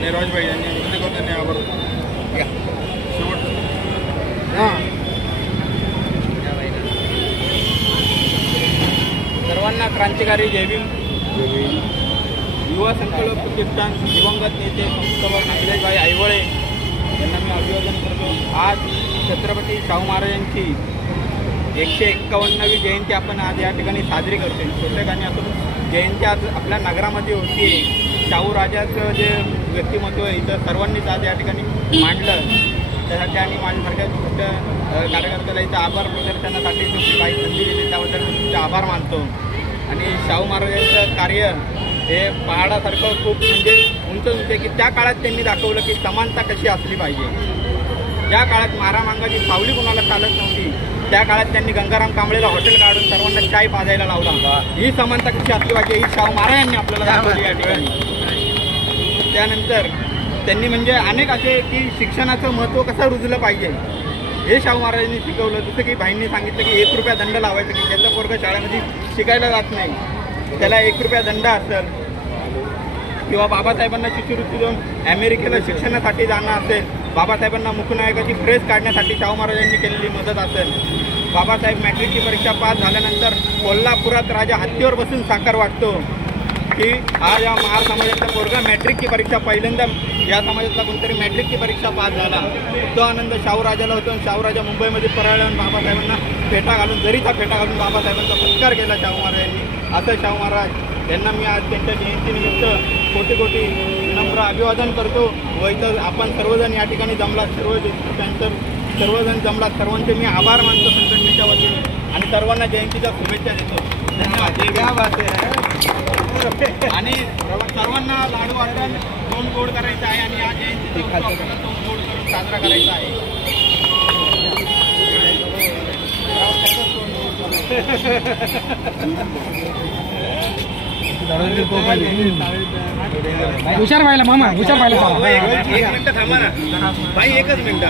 नेरज भाई यांनी विनंती करतो त्यांनी आभार शेवट सर्वांना क्रांतिकारी जय भीम। युवा संकल्प प्रतिष्ठान दिवंगत नेते संस्थापक अखिलेशभाई ऐहोळे यांना मी अभिवादन करतो। आज छत्रपती शाहू महाराजांची 151वी जयंती आपण आज या ठिकाणी साजरी करतो। प्रत्येकाने असं जयंती आज आपल्या नगरामध्ये होती। शाहू राजाचं जे व्यक्तिमत्व आहे इथं सर्वांनीच आज या ठिकाणी मांडलं। त्यासाठी आणि माझ्यासारख्या छोट्या कार्यकर्त्याला इथं आभार प्रदर्शनासाठी तुमची काही संधी दिली त्याबद्दल मी तुमचे आभार मानतो। आणि शाहू महाराजांचं कार्य हे पहाडासारखं खूप म्हणजे उंच होते की त्या काळात त्यांनी दाखवलं की समानता कशी असली पाहिजे। ज्या काळात मारामांगाची सावली कोणाला चालत नव्हती त्या काळात त्यांनी गंगाराम कांबळेला हॉटेल काढून सर्वांना चाय पाजायला लावला। ही समानता कशी असली पाहिजे ही शाहू महाराजांनी आपल्याला दाखवली या ठिकाणी। त्यानंतर त्यांनी म्हणजे अनेक असे की शिक्षणाचं महत्त्व कसं रुजलं पाहिजे हे शाहू महाराजांनी शिकवलं। जसं की भाईंनी सांगितलं की 1 रुपया दंड लावायचं की ज्याचा पोरगा शाळेमध्ये शिकायला जात नाही त्याला 1 रुपया दंड असेल किंवा बाबासाहेबांना शिष्यवृत्ती देऊन अमेरिकेला शिक्षणासाठी जाणं असेल, बाबासाहेबांना मुकनायकाची प्रेस काढण्यासाठी शाहू महाराजांनी केलेली मदत असेल, बाबासाहेब मॅट्रिकची परीक्षा पास झाल्यानंतर कोल्हापुरात राजा हत्तीवर बसून साखर वाटतो की आज या महार समाजातला पोरगा मॅट्रिकची परीक्षा पहिल्यांदा या समाजातला कोणतरी मॅट्रिकची परीक्षा पास झाला तो आनंद शाहू राजाला होतो। शाहू राजा मुंबईमध्ये परळून बाबासाहेबांना फेटा घालून जरीचा फेटा घालून बाबासाहेबांचा सत्कार केला शाहू महाराजांनी। असं शाहू महाराज यांना मी आज त्यांच्या जयंतीनिमित्त कोटी कोटी नम्र अभिवादन करतो। व इथं आपण सर्वजण या ठिकाणी जमलात सर्वजण जमलात सर्वांचे मी आभार मानतो संघटनेच्या वतीने आणि सर्वांना जयंतीच्या शुभेच्छा देतो। धन्यवाद। आणि सर्वांना लाडू वाटण 2 गोड करायचं आहे आणि या जयंतीचा 2 गोड करून साजरा करायचा आहे। हुशार व्हायला मामा, हुशार व्हायला 1 मिनिट थांबा ना भाई, 1च मिनिट।